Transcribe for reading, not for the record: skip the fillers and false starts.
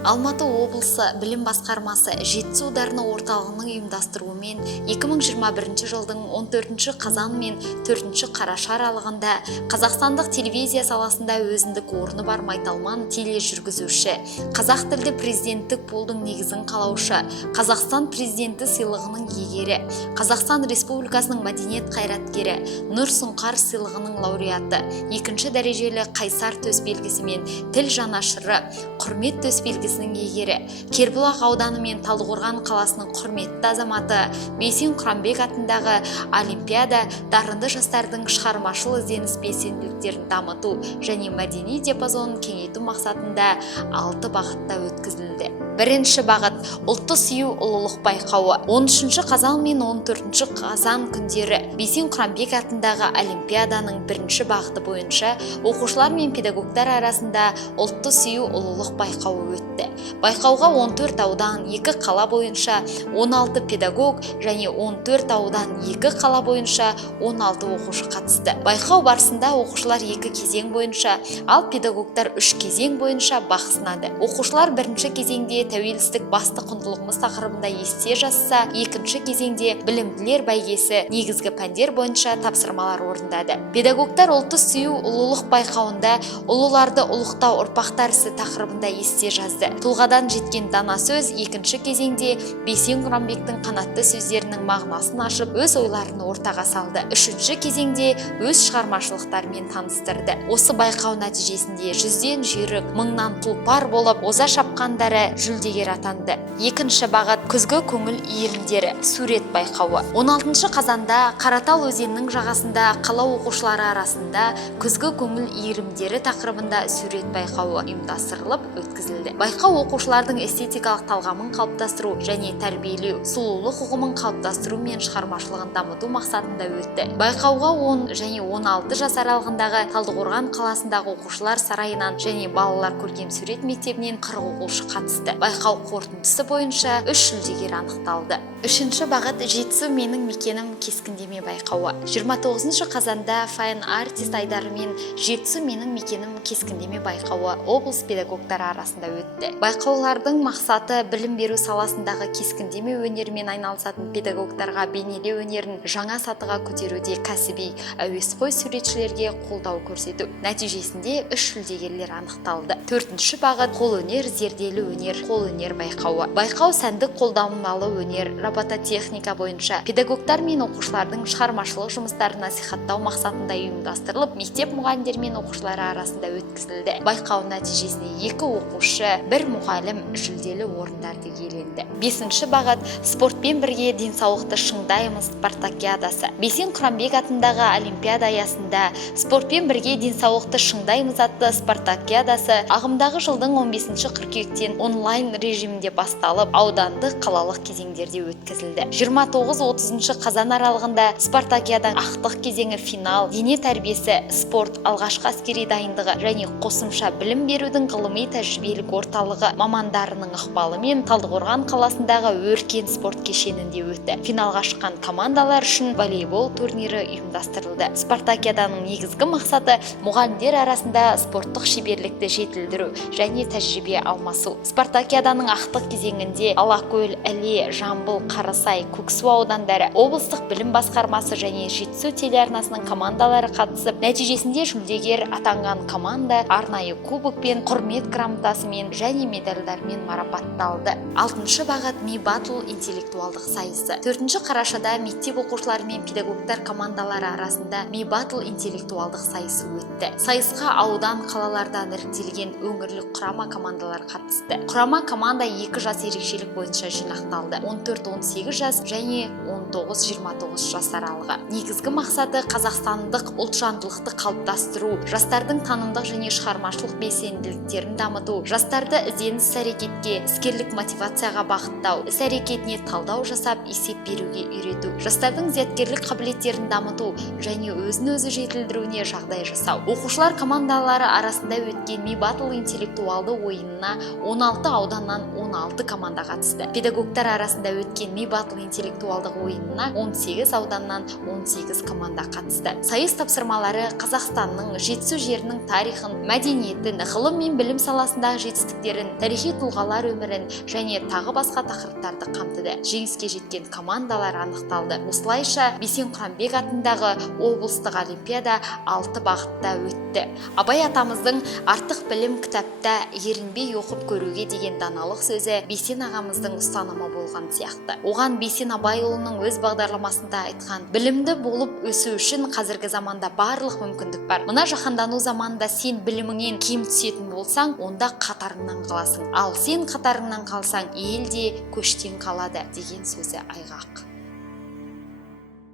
Алматы облысы білім басқармасы Жетісу дарыны орталығының ұйымдастыруымен 2021 жылдың 14 қазан мен 4 қараша аралығында қазақстандық телевизия саласында өзіндік орны бар майталман тележүргізуші, қазақ тілді президенттік болдың негізін қалаушы, Қазақстан президенті сыйлығының иегері, Қазақстан Республикасының мәдениет қайраткері, Нұр Сұңқар сыйлығының лауреаты, 2 дәрежелі Қайсар төсбелгісімен тіл жанашыры, құрмет төсбелгісінің иегері, Кербұлақ ауданы мен Талдықорған қаласының құрметті азаматы, Бейсен Құранбек атындағы Олимпиада дарынды жастардың шығармашыл ізденіс белсенділіктерін дамыту және мәдени диапазонын кеңейту мақсатында 6 бағытта өткізілді. Бірінші бағыт ұлтты сүю ұлылық байқауы. 13 қазан мен 14 қазан күндері Бейсен Құранбек атындағы Олимпиаданың бірінші бағыты бойынша оқушылар мен педагогтар арасында ұлтты сүю ұлылық байқауы өтті. Байқауға 14 аудан 2 қала бойынша 16 педагог және 14 аудан 2 қала бойынша 16 оқушы қатысты. Байқау барысында оқушылар 2 кезең бойынша, ал педагогтар 3 кезең бойынша бақ сынады. Оқушылар бірінші кезеңде тәуелсіздік басты құндылығымыз тақырыбында есте жазса, екінші кезеңде білімділер бәйгесі негізгі пәндер бойынша тапсырмалар орындады. Педагогтар ұлтты сүю ұлылық байқауында ұлыларды ұлықтау ұрпақтар ісі тақырыбында есте жазды. Тұлғадан жеткен дана сөз екінші кезеңде Бейсен Құранбектің қанатты сөздерінің мағынасын ашып, өз ойларын ортаға салды. Үшінші кезеңде өз шығармашылықтарымен таныстырды. Осы байқау нәтижесінде 100-ден жүйрік, 1000-нан тұлпар болып, оза шапқандары жүлдегер атанды. Екінші бағыт күзгі көңіл иірімдері сурет байқауы. 16 қазанда Қаратал өзенінің жағасында қала оқушылары арасында күзгі көңіл иірімдері тақырыбында сурет байқауы ұйымдастырылып өткізілді. Байқау оқушылардың эстетикалық талғамын қалыптастыру және тәрбиелеу, сұлулық ұғымын қалыптастыру мен шығармашылығын дамыту мақсатында өтті. Байқауға 10 және 16 жас аралығындағы Талдықорған қаласындағы оқушылар сарайынан және балалар көркем сурет мектебінен 40 оқушы қатысты. Байқау қорытындысы бойынша 3 жүлдегер анықталды. Үшінші бағыт Жетісу менің мекенім кескіндеме байқауы. 29 қазанда Fine Artist айдары мен Жетісу менің мекенім кескіндеме байқауы облыс педагогтары арасында өтті. Байқаулардың мақсаты білім беру саласындағы кескіндеме өнерімен айналысатын педагогтарға бейнелеу өнерін жаңа сатыға көтеруде кәсіби әуесқой суретшілерге қолдау көрсету. Нәтижесінде 3 жүлдегерлер анықталды. Төртінші бағыт қолөнер, зерделі өнер, қолөнер байқауы. Байқау сәндік қолданбалы өнер, робототехника бойынша педагогтар мен оқушылардың шығармашылық жұмыстарын насихаттау мақсатында ұйымдастырылып, мектеп мұғалімдері мен оқушылары арасында өткізілді. Байқау нәтижесінде 2 оқушы, 1 мұғалім жүлделі орындарды иеленді. Бесінші бағыт спортпен бірге денсаулықты шыңдаймыз спартакиадасы. Бейсен Құранбек атындағы Олимпиада аясында спортпен бірге денсаулықты шыңдаймыз атты спартакиадасы ағымдағы жылдың 15 қыркүйектен онлайн режимінде басталып, аудандық қалалық кезеңдерде өткізілді. 29-30 қазан аралығында спартакиаданың ақтық кезеңі финал, дене тәрбиесі, спорт, алғашқы әскери дайындығы және қосымша білім берудің ғылыми тәжірибелік орталығы мамандарының ықпалымен Талдықорған қаласындағы өркен спорт кешенінде өтті. Финалға шыққан командалар үшін волейбол турнирі ұйымдастырылды. Спартакиаданың негізгі мақсаты мұғалімдер арасында спорттық шеберлікті жетілдіру және тәжірибе алмасу. Спартакиаданың ақтық кезеңінде Алакөл, Іле, Жамбыл, Қарасай, Көксу аудандары, облыстық білім басқармасы және Жетісу телеарнасының командалары қатысып, нәтижесінде жүлдегер атанған команда арнайы кубокпен, құрмет грамотасымен және медальдармен марапатталды. 6 бағыт ми батл интеллектуалдық сайысы. 4 қарашада мектеп оқушылары мен педагогтар командалары арасында ми батл интеллектуалдық сайысы өтті. Сайысқа аудан қалалардан іріктелген өңірлік құрама командалар қатысты. Құрама команда 2 жас ерекшелік бойынша жинақталды. 14-18 жас және 19-29 жас аралығы. Негізгі мақсаты қазақстандық ұлтжандылықты қалыптастыру, жастардың танымдық және шығармашылық белсенділіктерін дамыту, жастарды ізденіс әрекетке, іскерлік мотивацияға бағыттау, іс әрекетіне талдау жасап, есеп беруге үйрету, жастардың зияткерлік қабілеттерін дамыту және өзін-өзі жетілдіруіне жағдай жасау. Оқушылар командалары арасында өткен ми батл интеллектуалды ойынына 16 ауданнан 16 команда қатысты. Педагогтар арасында өткен ми батл интеллектуалдық ойынына 18 ауданнан 18 команда қатысты. Сайыс тапсырмалары Қазақстанның жетісу жерінің тарихын, мәдениетін, ғылым мен білім саласындағы жетістіктерін, тарихи тұлғалар өмірін және тағы басқа тақырыптарды қамтыды. Жеңіске жеткен командалар анықталды. Осылайша Бейсен Құранбек атындағы облыстық олимпиада 6 бағытта өтті. Абай атамыздың артық білім кітапта ерінбей оқып көруге деген даналық сөзі Бейсен ағамыздың ұстанымы болған сияқты. Оған Бейсен Абайұлының өз бағдарламасында айтқан: білімді болып өсу үшін қазіргі заманда барлық мүмкіндік бар. Мына жаһандану заманында сен біліміңнен кем түсетін болсаң, онда қатарыңнан қаласың. Ал сен қатарыңнан қалсаң, ел де көштен қалады деген сөзі айғақ.